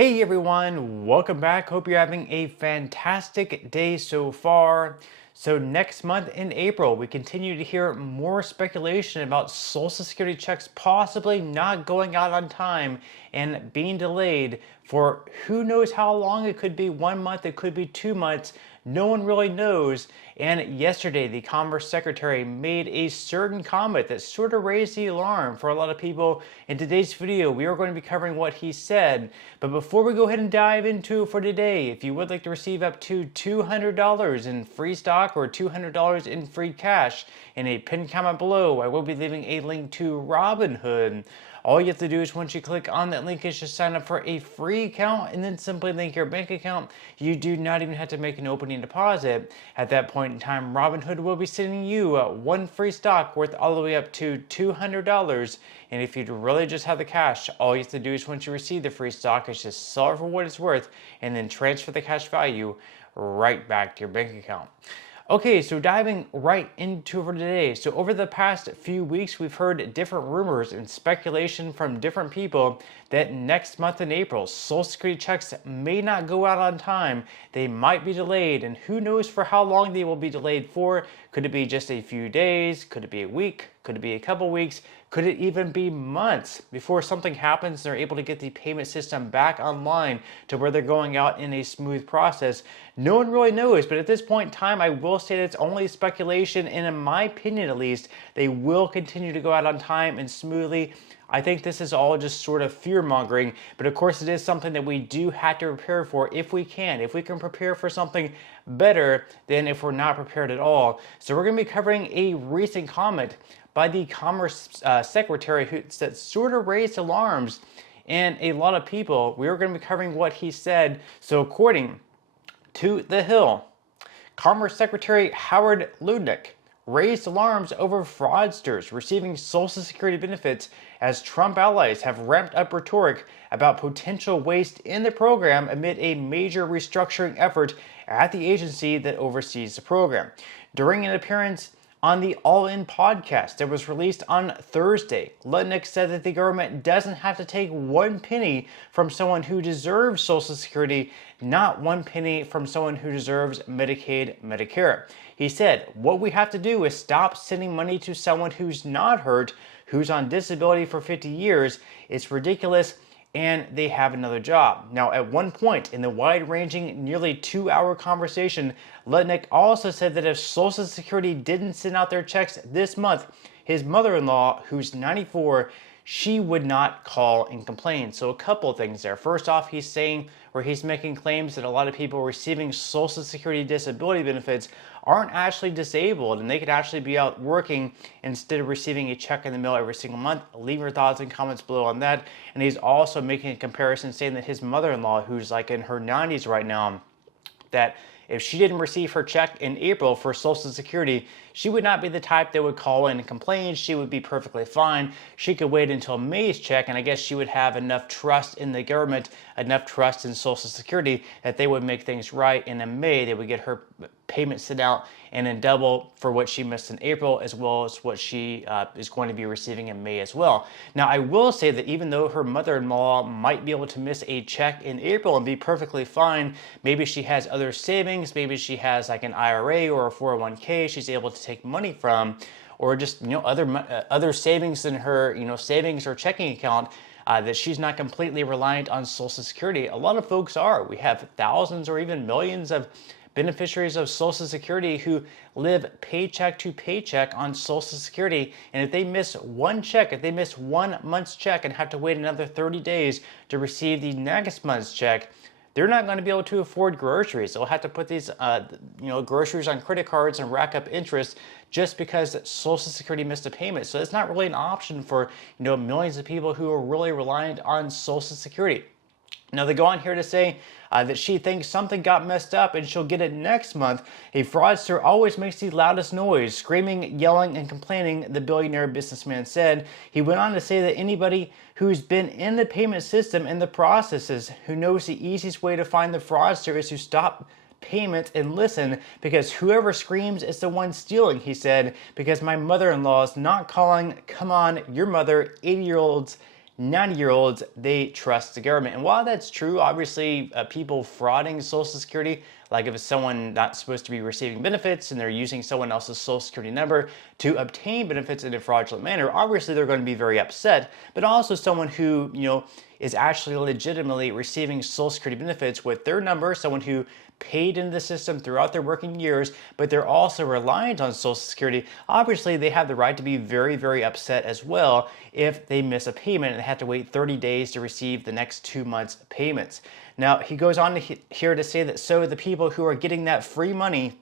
Hey everyone, welcome back. Hope you're having a fantastic day so far. So next month in April, we continue to hear more speculation about Social Security checks possibly not going out on time and being delayed for who knows how long. It could be 1 month, it could be 2 months. No one really knows. And yesterday, the Commerce Secretary made a certain comment that sort of raised the alarm for a lot of people. In today's video, we are going to be covering what he said. But before we go ahead and dive into it for today, if you would like to receive up to $200 in free stock or $200 in free cash, in a pinned comment below, I will be leaving a link to Robinhood. All you have to do is once you click on that link is just sign up for a free account and then simply link your bank account. You do not even have to make an opening deposit. At that point in time, Robinhood will be sending you one free stock worth all the way up to $200. And if you'd really just have the cash, all you have to do is once you receive the free stock is just sell it for what it's worth and then transfer the cash value right back to your bank account. Okay, so diving right into for today. So over the past few weeks, we've heard different rumors and speculation from different people that next month in April, Social Security checks may not go out on time. They might be delayed, and who knows for how long they will be delayed for. Could it be just a few days? Could it be a week? Could it be a couple weeks? Could it even be months before something happens and they're able to get the payment system back online to where they're going out in a smooth process? No one really knows, but at this point in time, I will say that it's only speculation, and in my opinion at least, they will continue to go out on time and smoothly. I think this is all just sort of fear-mongering, but of course it is something that we do have to prepare for if we can. If we can prepare for something better than if we're not prepared at all. So we're going to be covering a recent comment by the Commerce Secretary that sort of raised alarms in a lot of people. We are going to be covering what he said. So according to The Hill, Commerce Secretary Howard Lutnick raised alarms over fraudsters receiving Social Security benefits as Trump allies have ramped up rhetoric about potential waste in the program amid a major restructuring effort at the agency that oversees the program. During an appearance on the All In podcast that was released on Thursday, Lutnick said that the government doesn't have to take 1 penny from someone who deserves Social Security, not 1 penny from someone who deserves Medicaid, Medicare. He said, what we have to do is stop sending money to someone who's not hurt, who's on disability for 50 years. It's ridiculous, and they have another job. Now, at one point in the wide-ranging, nearly 2-hour conversation, Lutnick also said that if Social Security didn't send out their checks this month, his mother-in-law, who's 94, she would not call and complain. So a couple of things there. First off, he's making claims that a lot of people receiving Social Security disability benefits aren't actually disabled and they could actually be out working instead of receiving a check in the mail every single month. Leave your thoughts and comments below on that. And he's also making a comparison saying that his mother-in-law, who's like in her 90s right now, that if she didn't receive her check in April for Social Security, she would not be the type that would call in and complain. She would be perfectly fine. She could wait until May's check, and I guess she would have enough trust in the government, enough trust in Social Security that they would make things right. And in May, they would get her payment sent out and in double for what she missed in April, as well as what she is going to be receiving in May as well. Now, I will say that even though her mother-in-law might be able to miss a check in April and be perfectly fine, maybe she has other savings, maybe she has like an IRA or a 401k she's able to take money from, or just other savings in her savings or checking account, that she's not completely reliant on Social Security. A lot of folks are. We have thousands or even millions of beneficiaries of Social Security who live paycheck to paycheck on Social Security, and if they miss one check, if they miss 1 month's check and have to wait another 30 days to receive the next month's check, they're not going to be able to afford groceries. They'll have to put these groceries on credit cards and rack up interest just because Social Security missed a payment. So it's not really an option for millions of people who are really reliant on Social Security. Now, they go on here to say that she thinks something got messed up and she'll get it next month. A fraudster always makes the loudest noise, screaming, yelling, and complaining, the billionaire businessman said. He went on to say that anybody who's been in the payment system and the processes, who knows the easiest way to find the fraudster is to stop payment and listen, because whoever screams is the one stealing, he said, because my mother-in-law is not calling, come on, your mother, 80-year-olds 90-year-olds, they trust the government. And while that's true, obviously people frauding Social Security, like if it's someone not supposed to be receiving benefits and they're using someone else's Social Security number to obtain benefits in a fraudulent manner, obviously they're going to be very upset. But also someone who, is actually legitimately receiving Social Security benefits with their number, someone who paid into the system throughout their working years, but they're also reliant on Social Security, obviously they have the right to be very, very upset as well if they miss a payment and they have to wait 30 days to receive the next 2 months' payments. Now, he goes on here to say that so the people who are getting that free money,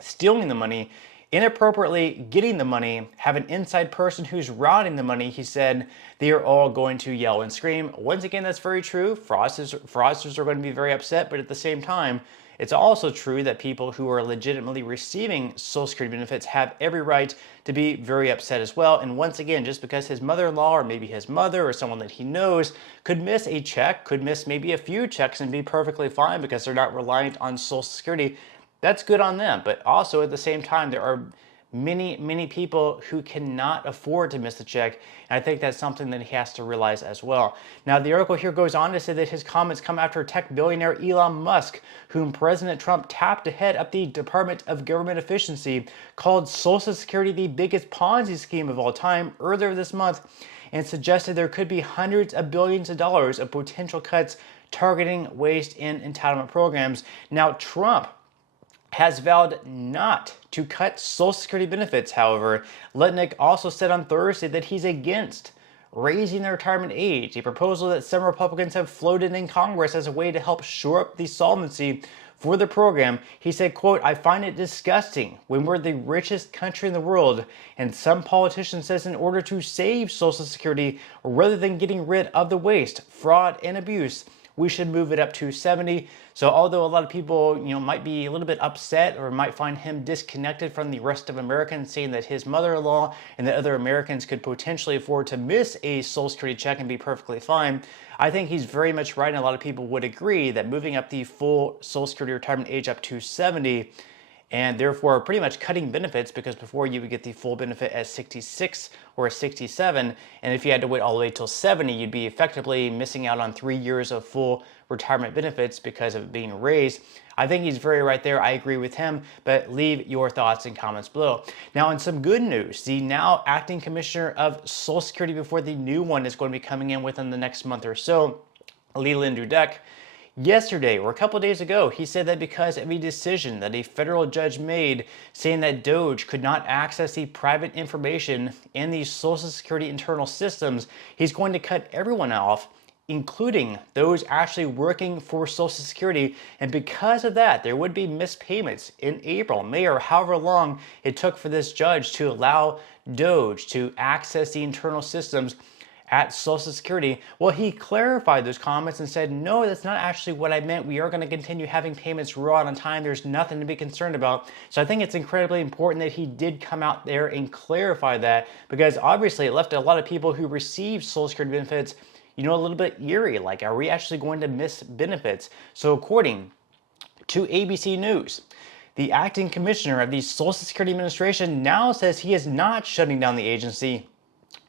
stealing the money, inappropriately getting the money, have an inside person who's routing the money, he said, they are all going to yell and scream. Once again, that's very true. Fraudsters are going to be very upset, but at the same time, it's also true that people who are legitimately receiving Social Security benefits have every right to be very upset as well. And once again, just because his mother-in-law or maybe his mother or someone that he knows could miss a check, could miss maybe a few checks and be perfectly fine because they're not reliant on Social Security, that's good on them. But also at the same time, there are many, many people who cannot afford to miss the check. And I think that's something that he has to realize as well. Now, the article here goes on to say that his comments come after tech billionaire Elon Musk, whom President Trump tapped to head up the Department of Government Efficiency, called Social Security the biggest Ponzi scheme of all time earlier this month, and suggested there could be hundreds of billions of dollars of potential cuts targeting waste in entitlement programs. Now, Trump has vowed not to cut Social Security benefits. However, Letnick also said on Thursday that he's against raising the retirement age, a proposal that some Republicans have floated in Congress as a way to help shore up the solvency for the program. He said, quote, "I find it disgusting when we're the richest country in the world and some politician says in order to save Social Security rather than getting rid of the waste, fraud, and abuse, we should move it up to 70. So although a lot of people, might be a little bit upset or might find him disconnected from the rest of Americans, saying that his mother-in-law and that other Americans could potentially afford to miss a Social Security check and be perfectly fine, I think he's very much right, and a lot of people would agree that moving up the full Social Security retirement age up to 70 and therefore pretty much cutting benefits, because before you would get the full benefit at 66 or 67, and if you had to wait all the way till 70, you'd be effectively missing out on 3 years of full retirement benefits because of it being raised. I think he's very right there. I agree with him, but leave your thoughts and comments below. Now, in some good news, the now acting commissioner of Social Security before the new one is going to be coming in within the next month or so, Leland Dudek, yesterday, or a couple days ago, he said that because of a decision that a federal judge made saying that DOGE could not access the private information in the Social Security internal systems, he's going to cut everyone off, including those actually working for Social Security. And because of that, there would be missed payments in April, May, or however long it took for this judge to allow DOGE to access the internal systems at Social Security. Well, he clarified those comments and said, no, that's not actually what I meant. We are going to continue having payments roll out on time. There's nothing to be concerned about. So I think it's incredibly important that he did come out there and clarify that, because obviously it left a lot of people who received Social Security benefits, a little bit eerie. Like, are we actually going to miss benefits? So according to ABC News, the acting commissioner of the Social Security Administration now says he is not shutting down the agency,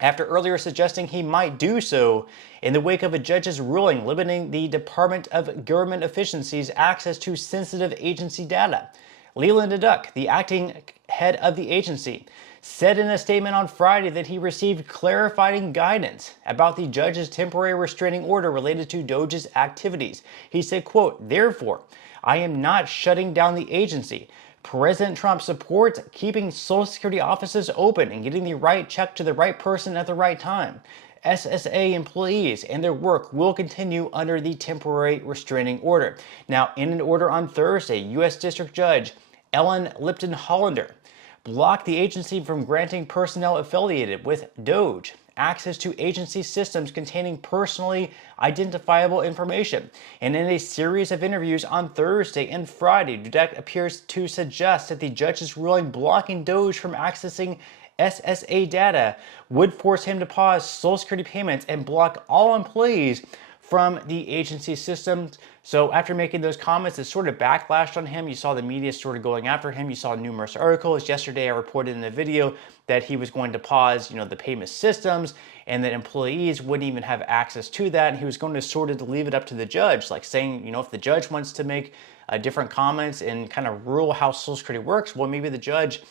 after earlier suggesting he might do so in the wake of a judge's ruling limiting the Department of Government Efficiency's access to sensitive agency data. Leland Dudek, the acting head of the agency, said in a statement on Friday that he received clarifying guidance about the judge's temporary restraining order related to DOGE's activities. He said, quote, "Therefore, I am not shutting down the agency. President Trump supports keeping Social Security offices open and getting the right check to the right person at the right time. SSA employees and their work will continue under the temporary restraining order." Now, in an order on Thursday, U.S. District Judge Ellen Lipton Hollander blocked the agency from granting personnel affiliated with DOGE access to agency systems containing personally identifiable information. And in a series of interviews on Thursday and Friday, Dudek appears to suggest that the judge's ruling blocking DOGE from accessing SSA data would force him to pause Social Security payments and block all employees from the agency systems. So after making those comments, it sort of backlashed on him. You saw the media sort of going after him. You saw numerous articles. Yesterday, I reported in a video that he was going to pause, the payment systems, and that employees wouldn't even have access to that. And he was going to sort of leave it up to the judge, like saying, if the judge wants to make different comments and kind of rule how Social Security works, well, maybe the judge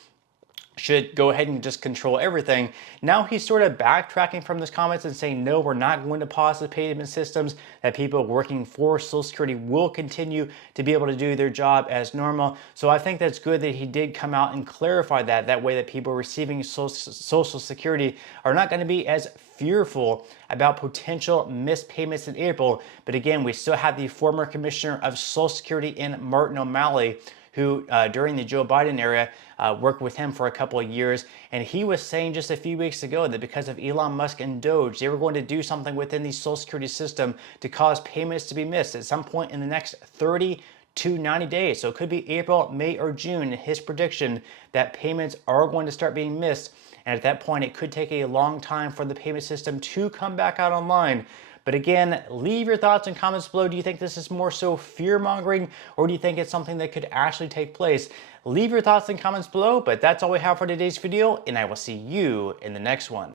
should go ahead and just control everything. Now he's sort of backtracking from those comments and saying, no, we're not going to pause the payment systems, that people working for Social Security will continue to be able to do their job as normal. So I think that's good that he did come out and clarify that. That way that people receiving Social Security are not going to be as fearful about potential missed payments in April. But again, we still have the former commissioner of Social Security in Martin O'Malley, who during the Joe Biden era worked with him for a couple of years. And he was saying just a few weeks ago that because of Elon Musk and Doge, they were going to do something within the Social Security system to cause payments to be missed at some point in the next 30 to 90 days. So it could be April, May, or June, in his prediction that payments are going to start being missed. And at that point, it could take a long time for the payment system to come back out online. But again, leave your thoughts and comments below. Do you think this is more so fear-mongering, or do you think it's something that could actually take place? Leave your thoughts and comments below, but that's all we have for today's video, and I will see you in the next one.